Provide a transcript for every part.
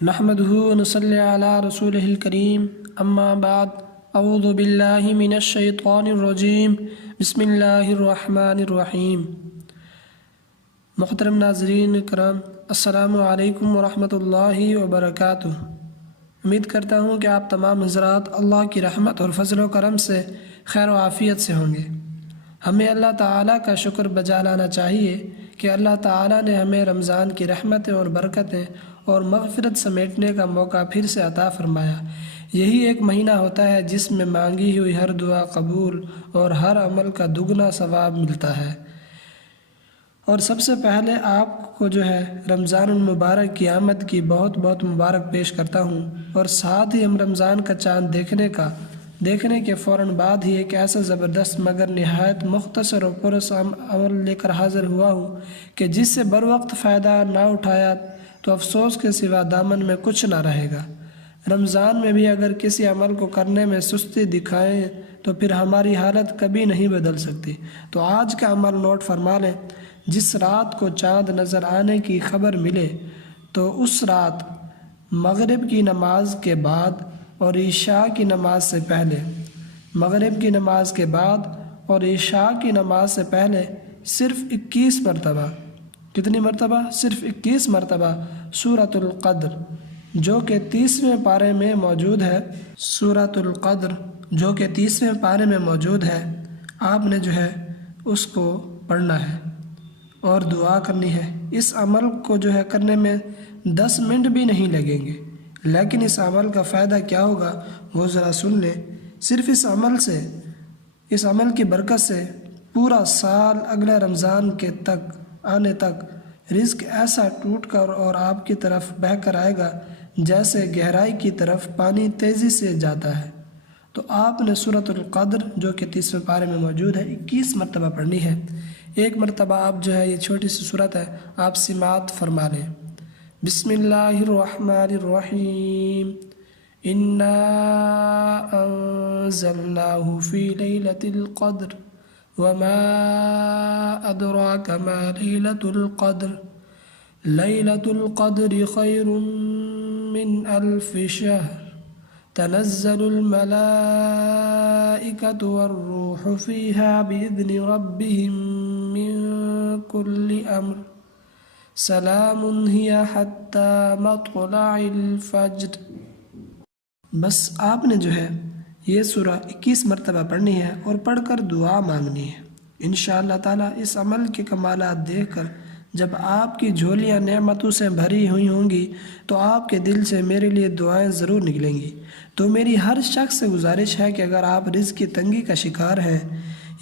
نحمده ونصلي على رسوله الكريم اما بعد اعوذ باللہ من الشیطان الرجیم بسم اللہ الرحمن الرحیم۔ محترم ناظرین کرام، السلام علیکم ورحمۃ اللہ وبرکاتہ۔ امید کرتا ہوں کہ آپ تمام حضرات اللہ کی رحمت اور فضل و کرم سے خیر و عافیت سے ہوں گے۔ ہمیں اللہ تعالیٰ کا شکر بجا لانا چاہیے کہ اللہ تعالیٰ نے ہمیں رمضان کی رحمتیں اور برکتیں اور مغفرت سمیٹنے کا موقع پھر سے عطا فرمایا۔ یہی ایک مہینہ ہوتا ہے جس میں مانگی ہوئی ہر دعا قبول اور ہر عمل کا دگنا ثواب ملتا ہے۔ اور سب سے پہلے آپ کو رمضان المبارک کی آمد کی بہت بہت مبارک پیش کرتا ہوں، اور ساتھ ہی ہم رمضان کا چاند دیکھنے کے فوراً بعد ہی ایک ایسا زبردست مگر نہایت مختصر اور پرس عمل لے کر حاضر ہوا ہوں کہ جس سے بر وقت فائدہ نہ اٹھایا تو افسوس کے سوا دامن میں کچھ نہ رہے گا۔ رمضان میں بھی اگر کسی عمل کو کرنے میں سستی دکھائیں تو پھر ہماری حالت کبھی نہیں بدل سکتی۔ تو آج کا عمل نوٹ فرما لیں۔ جس رات کو چاند نظر آنے کی خبر ملے تو اس رات مغرب کی نماز کے بعد اور عشاء کی نماز سے پہلے مغرب کی نماز کے بعد اور عشاء کی نماز سے پہلے صرف 21 مرتبہ کتنی مرتبہ؟ صرف 21 مرتبہ سورۃ القدر جو کہ 30ویں پارے میں موجود ہے سورۃ القدر جو کہ 30ویں پارے میں موجود ہے، آپ نے اس کو پڑھنا ہے اور دعا کرنی ہے۔ اس عمل کو کرنے میں 10 منٹ بھی نہیں لگیں گے، لیکن اس عمل کا فائدہ کیا ہوگا وہ ذرا سن لیں۔ صرف اس عمل کی برکت سے پورا سال اگلے رمضان کے آنے تک رزق ایسا ٹوٹ کر اور آپ کی طرف بہہ کر آئے گا جیسے گہرائی کی طرف پانی تیزی سے جاتا ہے۔ تو آپ نے سورۃ القدر جو کہ 30ویں پارے میں موجود ہے 21 مرتبہ پڑھنی ہے۔ ایک مرتبہ آپ یہ چھوٹی سی سورت ہے، آپ سماعت فرما لیں۔ بسم اللہ الرحمن الرحیم، انا انزلناہ فی لیلۃ القدر وما ادراک ما لیلۃ القدر لیلۃ القدر خیر من الف شہر تنزل الملائکۃ والروح فیہا بإذن ربہم من کل امر سلام ہی حتی مطلع الفجر۔ بس آپ نے یہ سورہ 21 مرتبہ پڑھنی ہے اور پڑھ کر دعا مانگنی ہے۔ انشاءاللہ تعالیٰ اس عمل کے کمالات دیکھ کر جب آپ کی جھولیاں نعمتوں سے بھری ہوئی ہوں گی تو آپ کے دل سے میرے لیے دعائیں ضرور نکلیں گی۔ تو میری ہر شخص سے گزارش ہے کہ اگر آپ رزق کی تنگی کا شکار ہیں،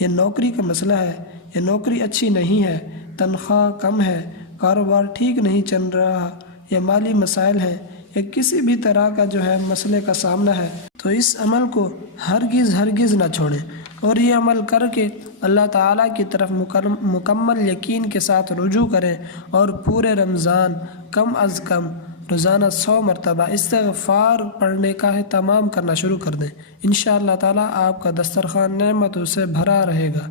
یا نوکری کا مسئلہ ہے، یا نوکری اچھی نہیں ہے، تنخواہ کم ہے، کاروبار ٹھیک نہیں چل رہا، یا مالی مسائل ہیں، یا کسی بھی طرح کا مسئلے کا سامنا ہے، تو اس عمل کو ہرگز نہ چھوڑیں، اور یہ عمل کر کے اللہ تعالیٰ کی طرف مکمل یقین کے ساتھ رجوع کریں، اور پورے رمضان کم از کم روزانہ 100 مرتبہ استغفار پڑھنے کا اہتمام کرنا شروع کر دیں۔ انشاءاللہ تعالیٰ آپ کا دسترخوان نعمتوں سے بھرا رہے گا،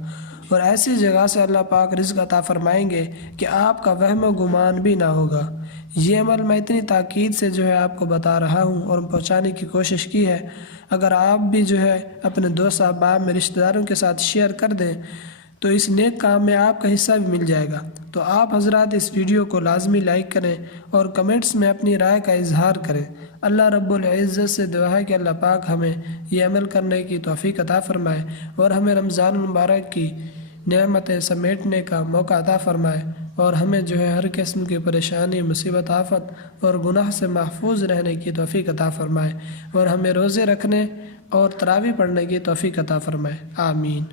اور ایسی جگہ سے اللہ پاک رزق عطا فرمائیں گے کہ آپ کا وہم و گمان بھی نہ ہوگا۔ یہ عمل میں اتنی تاکید سے آپ کو بتا رہا ہوں اور پہنچانے کی کوشش کی ہے۔ اگر آپ بھی اپنے دوست احباب میں رشتہ داروں کے ساتھ شیئر کر دیں تو اس نیک کام میں آپ کا حصہ بھی مل جائے گا۔ تو آپ حضرات اس ویڈیو کو لازمی لائک کریں اور کمنٹس میں اپنی رائے کا اظہار کریں۔ اللہ رب العزت سے دعا ہے کہ اللہ پاک ہمیں یہ عمل کرنے کی توفیق عطا فرمائے، اور ہمیں رمضان المبارک کی نعمتیں سمیٹنے کا موقع عطا فرمائے، اور ہمیں ہر قسم کی پریشانی، مصیبت، آفت اور گناہ سے محفوظ رہنے کی توفیق عطا فرمائے، اور ہمیں روزے رکھنے اور تراویح پڑھنے کی توفیق عطا فرمائے، آمین۔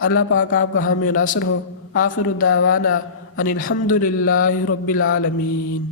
اللہ پاک آپ کا حامی و ناصر ہو۔ آخر دعوانا ان الحمد للہ رب العالمین۔